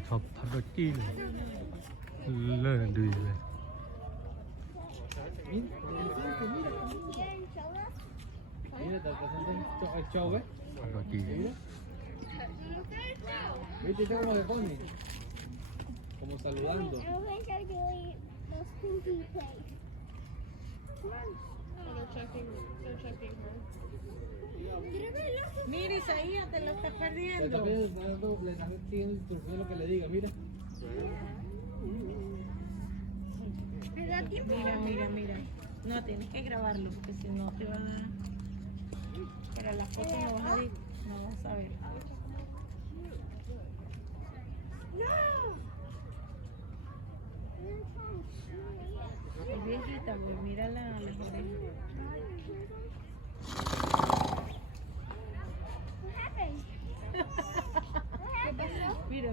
저 바로 끼는 레는데 Mira, está pasando el show, ¿ves? 바로 끼. Mira. ¿Viste? Está como de pone. Como saludando. Mira, Isaías, te lo estás Le perdiendo. está siguiendo instrucción lo que le diga, mira. Mira. No, tienes que grabarlo porque si no te van a... Para la foto no vas a ver. No vas a ver. Es viejita, pues mira las orejas. Mira.